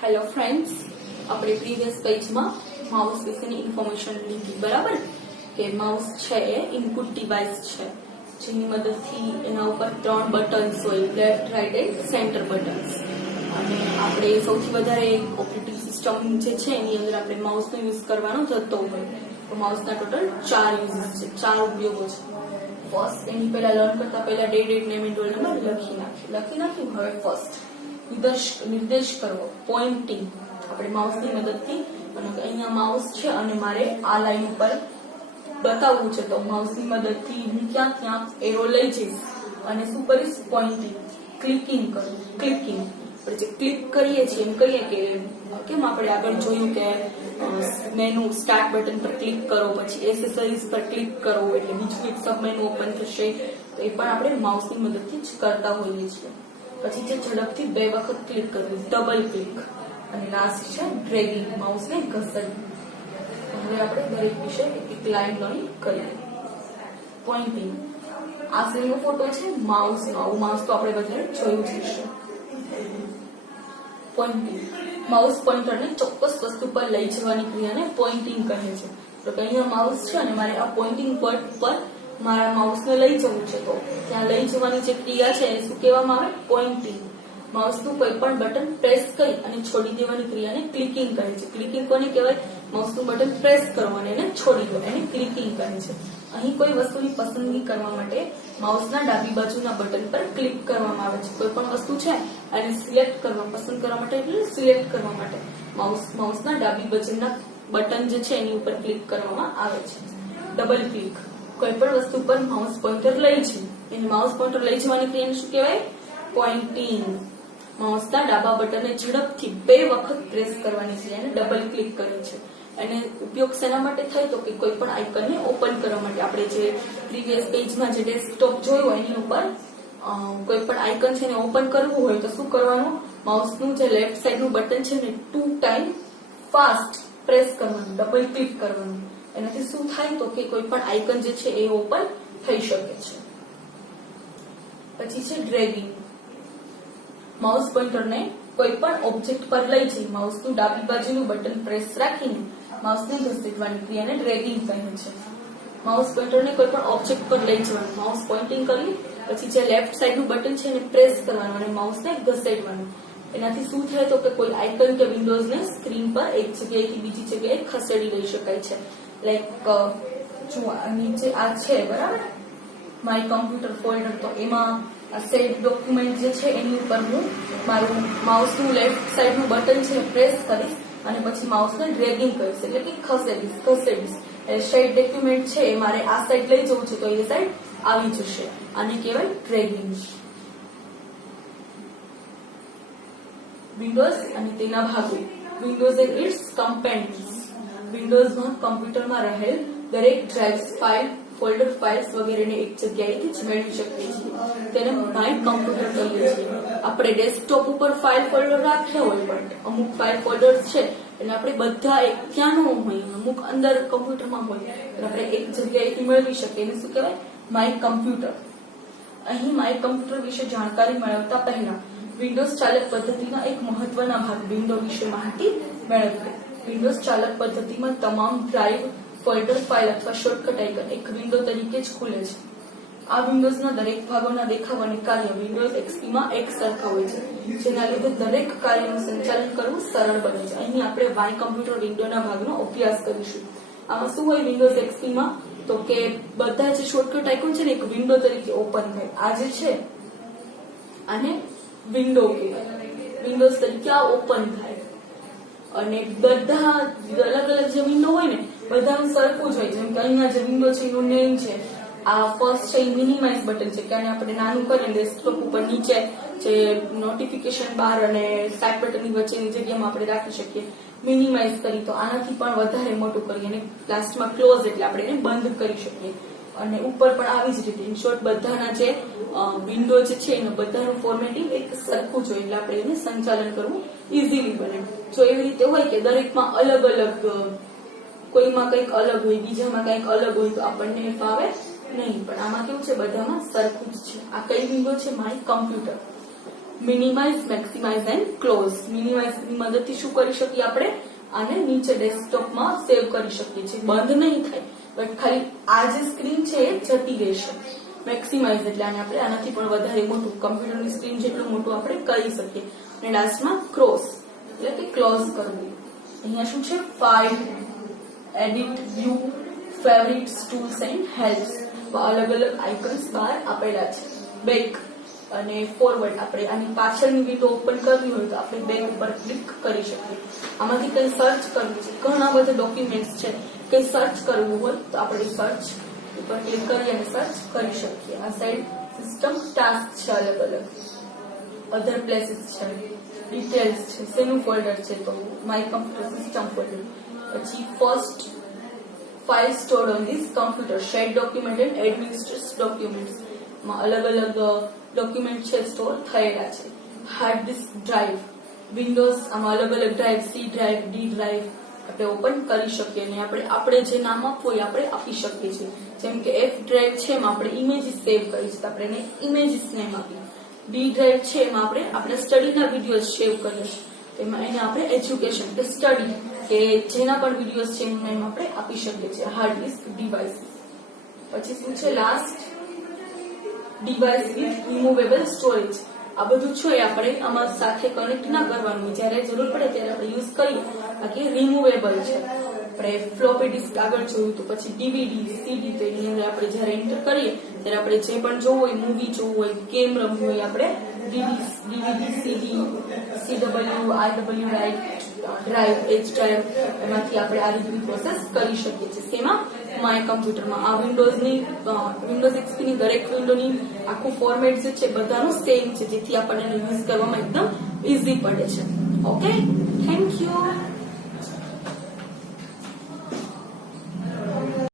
Hello friends, આપણે previous પેજમાં mouse વિશેની ઇન્ફોર્મેશન લીધી, બરાબર? કે માઉસ છે એ ઇનપુટ ડિવાઇસ છે, જેની મદદથી એના ઉપર 3 બટન્સ હોય, left, right and centre buttons. અને આપણે સૌથી વધારે ઓપરેટિંગ સિસ્ટમ જે છે એની અંદર આપણે માઉસનો યુઝ કરવાનો થતો હોય. તો માઉસના ટોટલ 4 યુઝીસ છે, 4 ઉપયોગો છે. ફર્સ્ટ, એની પહેલા લર્ન કરતા પહેલા date name and roll number લખી નાખ્યું. હવે ફર્સ્ટ નિર્દેશ કરવો, પોઇન્ટિંગ. આપણે માઉસની મદદથી, અહીંયા માઉસ છે અને મારે આ લાઈન ઉપર બતાવવું છે, તો માઉસની મદદથી હું ક્યાં એરો લઈ જઈશ અને શું કરીશ? પોઇન્ટિંગ. ક્લિકિંગ કરું, ક્લિકિંગ. આપણે જે ક્લિક કરીએ છીએ એમ કહીએ કે કેમ આપણે આગળ જોયું કે મેનુ સ્ટાર્ટ બટન પર ક્લિક કરો, પછી એસેસરીઝ પર ક્લિક કરો એટલે બીજું એક સબ મેનુ ઓપન થશે. તો એ પણ આપણે માઉસની મદદથી જ કરતા હોઈએ છીએ. પછી છે ઝડપથી 2 વખત ક્લિક કરવું, ડબલ ક્લિક. અને લાસ્ટ છે ડ્રેગિંગ, માઉસને ઘસવું. હવે આપણે દરેક વિશે એક લાઈન લર્ન કરીએ. પોઇન્ટિંગ. આ સ્ક્રીનનો ફોટો છે માઉસનો. આવું માઉસ તો આપણે વધારે જોયું જ હશે. પોઇન્ટિંગ. માઉસ પોઇન્ટરને ચોક્કસ વસ્તુ પર લઈ જવાની ક્રિયાને પોઇન્ટિંગ કહે છે. તો અહીંયા માઉસ છે અને મારે આ પોઇન્ટિંગ પોઈન્ટ પર મારા માઉસને લઈ જવું છે, તો ત્યાં લઈ જવાની જે ક્રિયા છે એને શું કહેવામાં આવે? પોઇન્ટિંગ. માઉસનું કોઈ પણ બટન પ્રેસ કરી અને છોડી દેવાની ક્રિયાને ક્લિકિંગ કહે છે. ક્લિકિંગ કોને કહેવાય? માઉસનું બટન પ્રેસ કરો અને એને છોડી દો, એને ક્લિકિંગ કહે છે. અહીં કોઈ વસ્તુની પસંદગી કરવા માટે માઉસના ડાબી બાજુના બટન પર ક્લિક કરવામાં આવે છે. કોઈ પણ વસ્તુ છે અને સિલેક્ટ કરવા, પસંદ કરવા માટે એટલે સિલેક્ટ કરવા માટે માઉસના ડાબી બાજુના બટન જે છે એની ઉપર ક્લિક કરવામાં આવે છે. Double click. કોઈ પણ વસ્તુ પર માઉસ પોઇન્ટર લઈ છે, એને માઉસ પોઇન્ટર લઈ જવાની ક્રિયાને શું કહેવાય? પોઇન્ટિંગ. માઉસના ડાબા બટનને ઝડપથી 2 વખત પ્રેસ કરવાની ક્રિયાને ડબલ ક્લિક કરે છે. અને ઉપયોગ શેના માટે થાય? તો કે કોઈ પણ આઇકનને ઓપન કરવા માટે. આપણે જે પ્રીવિયસ પેજમાં જે ડેસ્કટોપ જોયું એની ઉપર કોઈ પણ આઇકન છે એને ઓપન કરવું હોય તો શું કરવાનું? માઉસનું જે લેફ્ટ સાઈડનું બટન છે ને 2 ટાઈમ ફાસ્ટ પ્રેસ કરવાનું, ડબલ ક્લિક કરવાનું. એનાથી શું થાય? તો કે કોઈ પણ આઇકન જે છે એ ઓપન થઈ શકે છે. પછી છે ડ્રેગિંગ. માઉસ પોઇન્ટરને કોઈ પણ ઓબ્જેક્ટ પર લઈ જઈ માઉસનું ડાબી બાજુનું બટન પ્રેસ રાખીને માઉસને ઘસેડવાની ક્રિયાને ડ્રેગિંગ કહે છે. માઉસ પોઇન્ટરને કોઈ પણ ઓબ્જેક્ટ પર લઈ જવાનું, માઉસ પોઇન્ટિંગ કરી પછી જે લેફ્ટ સાઈડનું બટન છે એને પ્રેસ કરવાનું અને માઉસને ઘસેડવાનું. એનાથી શું થાય? તો કે કોઈ આઇકન કે વિન્ડોઝને સ્ક્રીન પર એક જગ્યાએથી બીજી જગ્યાએ ખસેડી લઈ શકાય છે. લાઈક જો નીચે આ છે, બરાબર, માય કમ્પ્યુટર ફોલ્ડર, તો એમાં આ સેવ ડોક્યુમેન્ટ જે છે એની ઉપર હું મારું માઉસનું લેફ્ટ સાઈડનું બટન છે પ્રેસ કરીશ અને પછી માઉસને ડ્રેગિંગ કરીશ, એટલે કે ખસેડીશ. એટલે સેવ ડોક્યુમેન્ટ છે એ મારે આ સાઈડ લઈ જવું છે તો એ સાઈડ આવી જશે. આને કહેવાય ડ્રેગિંગ. વિન્ડોઝ અને તેના ભાગો. Windows and its components. વિન્ડોઝમાં કમ્પ્યુટરમાં રહેલ દરેક ડ્રાઇવ્સ, ફાઇલ, ફોલ્ડર, ફાઇલ્સ વગેરેને એક જગ્યાએથી જ મેળવી શકીએ છીએ. તેને માય કમ્પ્યુટર કહીએ છીએ. આપણે ડેસ્કટોપ ઉપર ફાઇલ ફોલ્ડર રાખ્યા હોય, પણ અમુક ફાઇલ ફોલ્ડર્સ છે એટલે આપણે બધા એક ક્યાં ન હોય, અમુક અંદર કમ્પ્યુટરમાં હોય, આપણે એક જગ્યાએથી મેળવી શકીએ. એને શું કહેવાય? My computer. અહીં માય કમ્પ્યુટર વિશે જાણકારી મેળવતા પહેલા વિન્ડોઝ ચાલક પદ્ધતિના એક મહત્વના ભાગ વિન્ડો વિશે માહિતી મેળવવી. વિન્ડોઝ ચાલક પદ્ધતિમાં તમામ ડ્રાઇવ, ફોલ્ડર, ફાઇલ અથવા શોર્ટકટ આઇકન એક વિન્ડો તરીકે જ ખુલે છે. આ વિન્ડોઝના દરેક ભાગોના દેખાવ અને કાર્ય વિન્ડોઝ એક્સપીમાં એક સરખા હોય છે, જેના લીધે દરેક કાર્યનું સંચાલન કરવું સરળ બને છે. અહીં આપણે માય કમ્પ્યુટર વિન્ડોના ભાગનો અભ્યાસ કરીશું. આમાં શું હોય વિન્ડોઝ એક્સપીમાં? તો કે બધા જે શોર્ટકટ આઇકન છે ને એક વિન્ડો તરીકે ઓપન થાય. આ જે છે આને વિન્ડો કહેવાય, વિન્ડોઝ તરીકે આ ઓપન થાય. અને બધા અલગ અલગ જે વિન્ડો હોય ને બધાનું સરખું જ હોય. જેમ કે અહીંયા જે વિન્ડો છે એનું નેમ છે, આ ફર્સ્ટ છે એ મિનિમાઇઝ બટન છે, કે આને આપણે નાનું કરીને ડેસ્કટોપ ઉપર નીચે જે નોટિફિકેશન બાર અને સ્ટાર્ટ બટનની વચ્ચેની જગ્યામાં આપણે રાખી શકીએ. મિનિમાઇઝ કરી તો આનાથી પણ વધારે મોટું કરી અને લાસ્ટમાં ક્લોઝ એટલે આપણે એને બંધ કરી શકીએ. અને ઉપર પણ આવી જ રીતે. ઇન શોર્ટ બધાના જે વિન્ડો જે છે એનું બધાનું ફોર્મેટિંગ એક સરખું જ હોય એટલે આપણે એને સંચાલન કરવું ઇઝીલી બને. જો એવી રીતે હોય કે દરેકમાં અલગ અલગ, કોઈમાં કંઈક અલગ હોય, બીજામાં કંઈક અલગ હોય તો આપણને ફાવે નહીં. પણ આમાં કેવું છે? બધામાં સરખું જ છે. આ કઈ વિન્ડો છે? My computer. Minimize, maximize and close. Minimize ની મદદથી શું કરી શકીએ આપણે? આને નીચે ડેસ્કટોપમાં સેવ કરી શકીએ છીએ. બંધ નહીં થાય, બટ ખાલી આ જે સ્ક્રીન છે એ જતી રહેશે. મેક્સિમાઇઝ એટલે આને આપણે આનાથી પણ વધારે મોટું, કમ્પ્યુટરની સ્ક્રીન જેટલું મોટું આપણે કરી શકીએ. અને લાસ્ટમાં ક્લોઝ એટલે કે ક્લોઝ કરવું. અહીંયા શું છે? File, edit, view, favourites, tools and helps. અલગ અલગ આઇકન્સ બહાર આપેલા છે. બેક અને ફોરવર્ડ, આપણે આની પાછળની વિન્ડો ઓપન કરવી હોય તો આપણે બેક ઉપર ક્લિક કરી શકીએ. આમાંથી કંઈ સર્ચ કરવું છે, ઘણા બધા ડોક્યુમેન્ટ્સ છે, કંઈ સર્ચ કરવું હોય તો આપણે સર્ચ ઉપર ક્લિક કરી અને સર્ચ કરી શકીએ. આ સાઈડ સિસ્ટમ ટાસ્ક છે, અલગ અલગ અધર પ્લેસીસ છે, ડિટેલ્સ છે, શેનું ફોલ્ડર છે તો માય કમ્પ્યુટર સિસ્ટમ ફોલ્ડર. પછી first file stored on this computer, shared document and administrative documents માં અલગ અલગ ડોક્યુમેન્ટ છે સ્ટોર થયેલા છે. હાર્ડ ડિસ્ક ડ્રાઈવ, વિન્ડોઝ આમાં અલગ અલગ drive, C drive, D drive આપણે ઓપન કરી શકીએ અને આપણે જે નામ આપવું હોય આપણે આપી શકીએ છીએ. જેમ કે એફ ડ્રાઈવ છે એમાં આપણે ઇમેજીસ સેવ કરી છે તો આપણે એને ઇમેજીસ નેમ આપીએ. ડી ડ્રાઈવ છે એમાં આપણે આપણા સ્ટડીના વિડીયોઝ સેવ કરીએ તો એમાં એને આપણે એજ્યુકેશન કે સ્ટડી કે જેના પણ વિડીયોઝ છે એનું નેમ આપણે આપી શકીએ છીએ. Hard disk devices. પછી શું છે last? Device with removable storage. આ બધું છે આપણે આમાં સાથે કનેક્ટ ના કરવાનું, જ્યારે જરૂર પડે ત્યારે આપણે યુઝ કરીએ. બાકી રિમૂવેબલ છે. આપણે ફ્લોપી ડિસ્ક આગળ જોયું તો પછી ડીવીડી, સીડી, તો એની અંદર આપણે જ્યારે એન્ટર કરીએ ત્યારે આપણે જે પણ જોવું હોય, મૂવી જોવું હોય, ગેમ રમવી હોય, આપણે ડીવીડી, સીડી, સીડબલ્યુ, આઈડબલ્યુ ડ્રાઈવ, એચ ડ્રાઈવ એમાંથી આપણે આ રીતની પ્રોસેસ કરી શકીએ છીએ. શેમાં? માય કમ્પ્યુટરમાં. આ વિન્ડોઝ XP ની દરેક વિન્ડોની આખું ફોર્મેટ જે છે બધાનું સેમ છે, જેથી આપણને યુઝ કરવામાં એકદમ ઇઝી પડે છે. Okay, thank you.